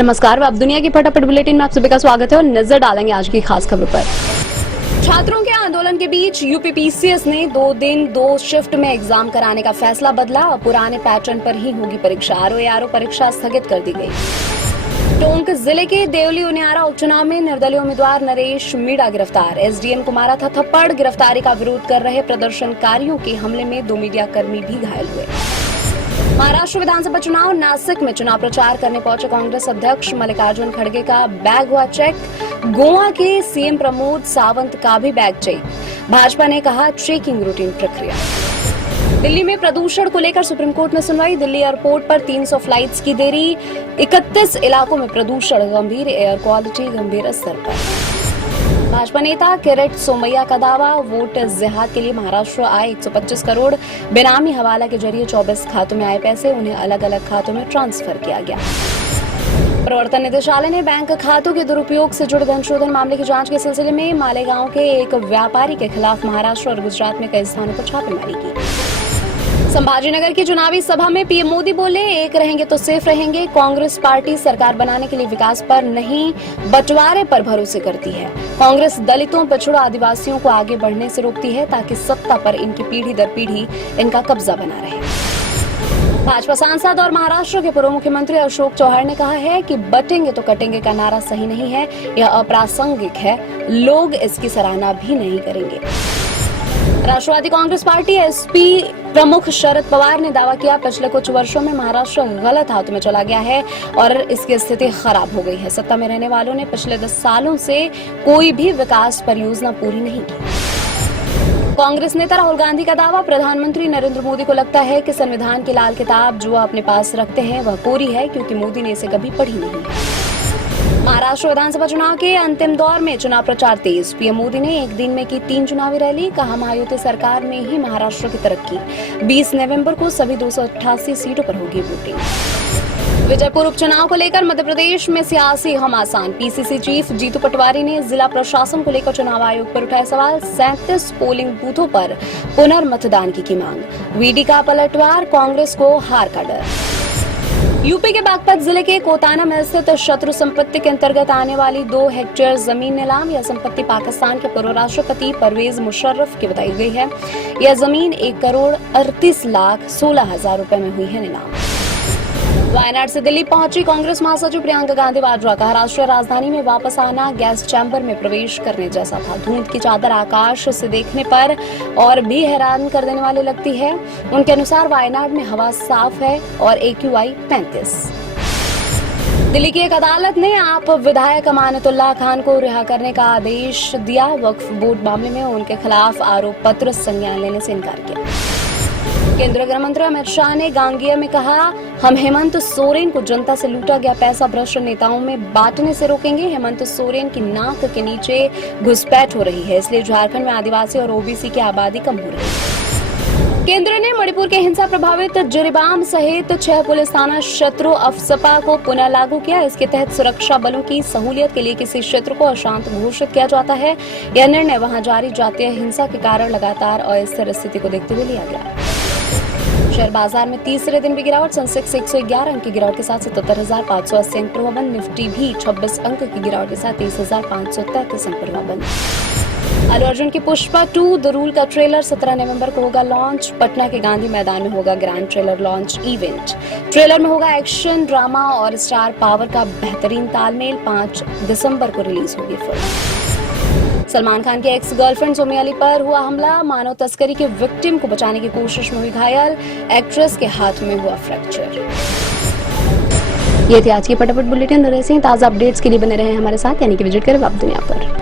नमस्कार, अब दुनिया की फटाफट बुलेटिन में आप सभी का स्वागत है और नजर डालेंगे आज की खास खबर पर। छात्रों के आंदोलन के बीच यूपी पीसीएस ने 2 दिन 2 शिफ्ट में एग्जाम कराने का फैसला बदला और पुराने पैटर्न पर ही होगी परीक्षा। आरओ परीक्षा स्थगित कर दी गई। टोंक जिले के देवली उनियारा उपचुनाव में निर्दलीय उम्मीदवार नरेश मीणा गिरफ्तार। एसडीएम को मारा था थप्पड़। गिरफ्तारी का विरोध कर रहे प्रदर्शनकारियों के हमले में 2 मीडिया कर्मी भी घायल हुए। महाराष्ट्र विधानसभा चुनाव, नासिक में चुनाव प्रचार करने पहुंचे कांग्रेस अध्यक्ष मल्लिकार्जुन खड़गे का बैग हुआ चेक। गोवा के सीएम प्रमोद सावंत का भी बैग चेक। भाजपा ने कहा चेकिंग रूटीन प्रक्रिया। दिल्ली में प्रदूषण को लेकर सुप्रीम कोर्ट में सुनवाई। दिल्ली एयरपोर्ट पर 300 फ्लाइट्स की देरी। 31 इलाकों में प्रदूषण गंभीर, एयर क्वालिटी गंभीर स्तर पर। भाजपा नेता किरीट सोमैया का दावा, वोट जिहाद के लिए महाराष्ट्र आए 125 करोड़। बेनामी हवाला के जरिए 24 खातों में आए पैसे उन्हें अलग अलग खातों में ट्रांसफर किया गया। प्रवर्तन निदेशालय ने बैंक खातों के दुरुपयोग से जुड़े धनशोधन मामले की जांच के सिलसिले में मालेगांव के एक व्यापारी के खिलाफ महाराष्ट्र और गुजरात में कई स्थानों पर छापेमारी की। संभाजीनगर की चुनावी सभा में पीएम मोदी बोले, एक रहेंगे तो सेफ रहेंगे। कांग्रेस पार्टी सरकार बनाने के लिए विकास पर नहीं बंटवारे पर भरोसे करती है। कांग्रेस दलितों, पिछड़ों, आदिवासियों को आगे बढ़ने से रोकती है ताकि सत्ता पर इनकी पीढ़ी दर पीढ़ी इनका कब्जा बना रहे। भाजपा सांसद और महाराष्ट्र के पूर्व मुख्यमंत्री अशोक चौहान ने कहा है कि बटेंगे तो कटेंगे का नारा सही नहीं है, यह अप्रासंगिक है, लोग इसकी सराहना भी नहीं करेंगे। राष्ट्रवादी कांग्रेस पार्टी एसपी प्रमुख शरद पवार ने दावा किया, पिछले कुछ वर्षों में महाराष्ट्र गलत हाथों में चला गया है और इसकी स्थिति खराब हो गई है। सत्ता में रहने वालों ने पिछले 10 सालों से कोई भी विकास परियोजना पूरी नहीं की। कांग्रेस नेता राहुल गांधी का दावा, प्रधानमंत्री नरेंद्र मोदी को लगता है कि संविधान की लाल किताब जो अपने पास रखते हैं वह कोरी है क्योंकि मोदी ने इसे कभी पढ़ी नहीं है। महाराष्ट्र विधानसभा चुनाव के अंतिम दौर में चुनाव प्रचार तेज। पीएम मोदी ने एक दिन में की 3 चुनावी रैली। कहा, महायुति सरकार में ही महाराष्ट्र की तरक्की। 20 नवंबर को सभी 288 सीटों पर होगी वोटिंग। विजयपुर उपचुनाव को लेकर मध्य प्रदेश में सियासी घमासान। पीसीसी चीफ जीतू पटवारी ने जिला प्रशासन को लेकर चुनाव आयोग पर उठाए सवाल। 37 पोलिंग बूथों पर पुनर्मतदान की मांग। वीडी का पलटवार, कांग्रेस को हार का डर। यूपी के बागपत जिले के कोताना में स्थित शत्रु संपत्ति के अंतर्गत आने वाली 2 हेक्टेयर जमीन नीलाम। यह संपत्ति पाकिस्तान के पूर्व राष्ट्रपति परवेज मुशर्रफ की बताई गई है। यह जमीन 1,38,16,000 रुपए में हुई है नीलाम। वायनाड से दिल्ली पहुंची कांग्रेस महासचिव प्रियंका गांधी वाड्रा। कहा, राष्ट्रीय राजधानी में वापस आना गैस चैम्बर में प्रवेश करने जैसा था। धुंध की चादर आकाश से देखने पर और भी हैरान कर देने वाली लगती है। उनके अनुसार वायनाड में हवा साफ है और AQI 35। दिल्ली की एक अदालत ने आप विधायक अमानतुल्लाह खान को रिहा करने का आदेश दिया। वक्फ बोर्ड मामले में उनके खिलाफ आरोप पत्र संज्ञान लेने से इनकार किया। केंद्रीय गृह मंत्री अमित शाह ने गांगेय में कहा, हम हेमंत सोरेन को जनता से लूटा गया पैसा भ्रष्ट नेताओं में बांटने से रोकेंगे। हेमंत सोरेन की नाक के नीचे घुसपैठ हो रही है, इसलिए झारखंड में आदिवासी और ओबीसी की आबादी कम हो रही है। केंद्र ने मणिपुर के हिंसा प्रभावित जिरीबाम सहित 6 पुलिस थाना शत्रु अफसपा को पुनः लागू किया। इसके तहत सुरक्षा बलों की सहूलियत के लिए किसी क्षेत्र को अशांत घोषित किया जाता है। यह निर्णय वहां जारी जातीय हिंसा के कारण लगातार अस्थिर स्थिति को देखते हुए लिया गया। शेयर बाजार में तीसरे दिन भी गिरावट। सेंसेक्स 111 अंक की गिरावट के साथ 77,580 अंक पर हुआ बंद। निफ्टी भी 26 अंक की गिरावट के साथ 23,533 अंक पर हुआ बंद। अल्लू अर्जुन की पुष्पा 2 द रूल का ट्रेलर 17 नवंबर को होगा लॉन्च। पटना के गांधी मैदान में होगा grand trailer launch event. Trailer में होगा एक्शन, ड्रामा और स्टार पावर का बेहतरीन तालमेल। 5 दिसंबर को रिलीज होगी फिल्म। सलमान खान के एक्स गर्लफ्रेंड सोमी अली पर हुआ हमला। मानव तस्करी के विक्टिम को बचाने की कोशिश में हुई घायल। एक्ट्रेस के हाथ में हुआ फ्रैक्चर। ये थी आज की फटाफट बुलेटिन। ऐसे ही ताजा अपडेट्स के लिए बने रहे हमारे साथ, यानी कि विजिट करें अब दुनिया पर।